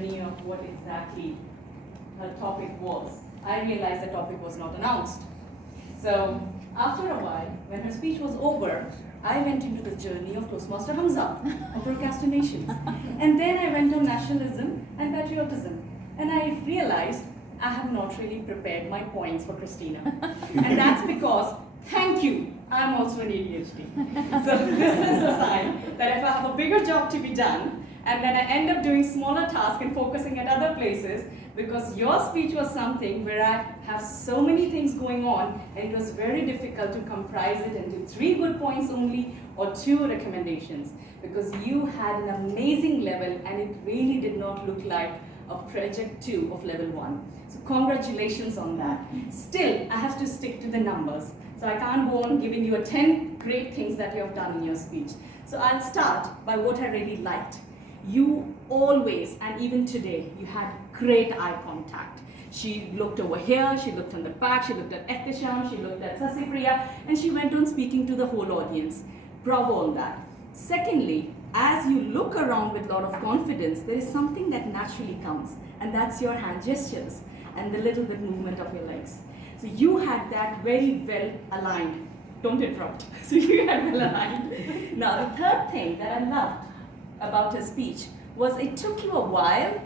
of what exactly her topic was. I realized the topic was not announced. So after a while, when her speech was over, I went into the journey of Toastmaster Hamza, of procrastination. And then I went on nationalism and patriotism. And I realized I have not really prepared my points for Christina. And that's because, thank you, I'm also an ADHD. So this is a sign that if I have a bigger job to be done, and then I end up doing smaller tasks and focusing at other places, because your speech was something where I have so many things going on, and it was very difficult to comprise it into 3 good points only or 2 recommendations, because you had an amazing level and it really did not look like a project 2 of level 1. So congratulations on that. Still, I have to stick to the numbers. So I can't go on giving you 10 great things that you have done in your speech. So I'll start by what I really liked. You always, and even today, you had great eye contact. She looked over here, she looked on the back, she looked at Ehtisham, she looked at Sasipriya, and she went on speaking to the whole audience. Bravo on that. Secondly, as you look around with a lot of confidence, there is something that naturally comes, and that's your hand gestures and the little bit movement of your legs. So you had that very well aligned. Don't interrupt. So you had well aligned. Now the third thing that I loved about her speech was it took you a while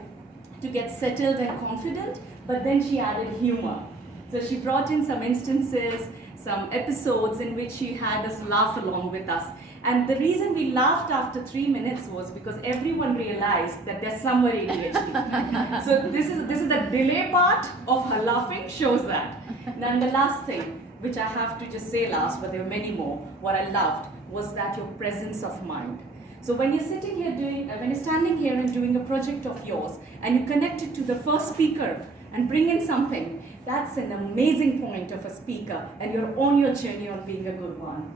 to get settled and confident, but then she added humor. So she brought in some instances, some episodes in which she had us laugh along with us. And the reason we laughed after 3 minutes was because everyone realized that there's somewhere ADHD. So this is the delay part of her laughing shows that. And the last thing, which I have to just say last, but there were many more, what I loved was that your presence of mind. So when you're sitting here when you're standing here and doing a project of yours, and you connect it to the first speaker and bring in something, that's an amazing point of a speaker, and you're on your journey on being a good one.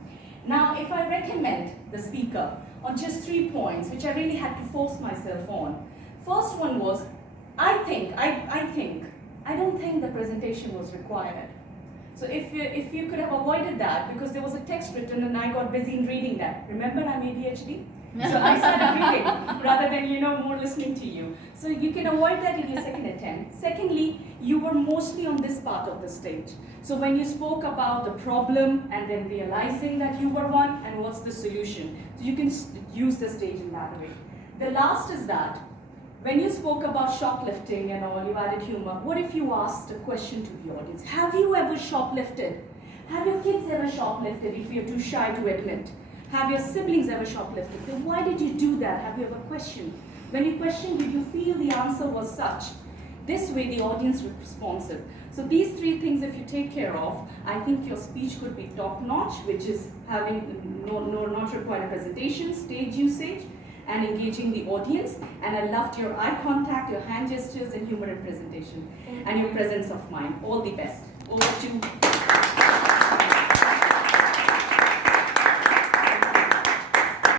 Now, if I recommend the speaker on just 3 points, which I really had to force myself on. First one was, I don't think the presentation was required. So if you could have avoided that, because there was a text written and I got busy in reading that. Remember, I'm ADHD? So I started reading rather than, more listening to you. So you can avoid that in your second attempt. Secondly, you were mostly on this part of the stage. So when you spoke about the problem and then realizing that you were one and what's the solution, so you can use the stage in that way. The last is that when you spoke about shoplifting and all, you added humor. What if you asked a question to the audience? Have you ever shoplifted? Have your kids ever shoplifted if you're too shy to admit? Have your siblings ever shoplifted? Then why did you do that? Have you ever questioned? When you questioned, did you feel the answer was such? This way the audience was responsive. So these 3 things, if you take care of, I think your speech could be top-notch, which is having not required a presentation, stage usage, and engaging the audience. And I loved your eye contact, your hand gestures, and humor in presentation, and your presence of mind. All the best. Over to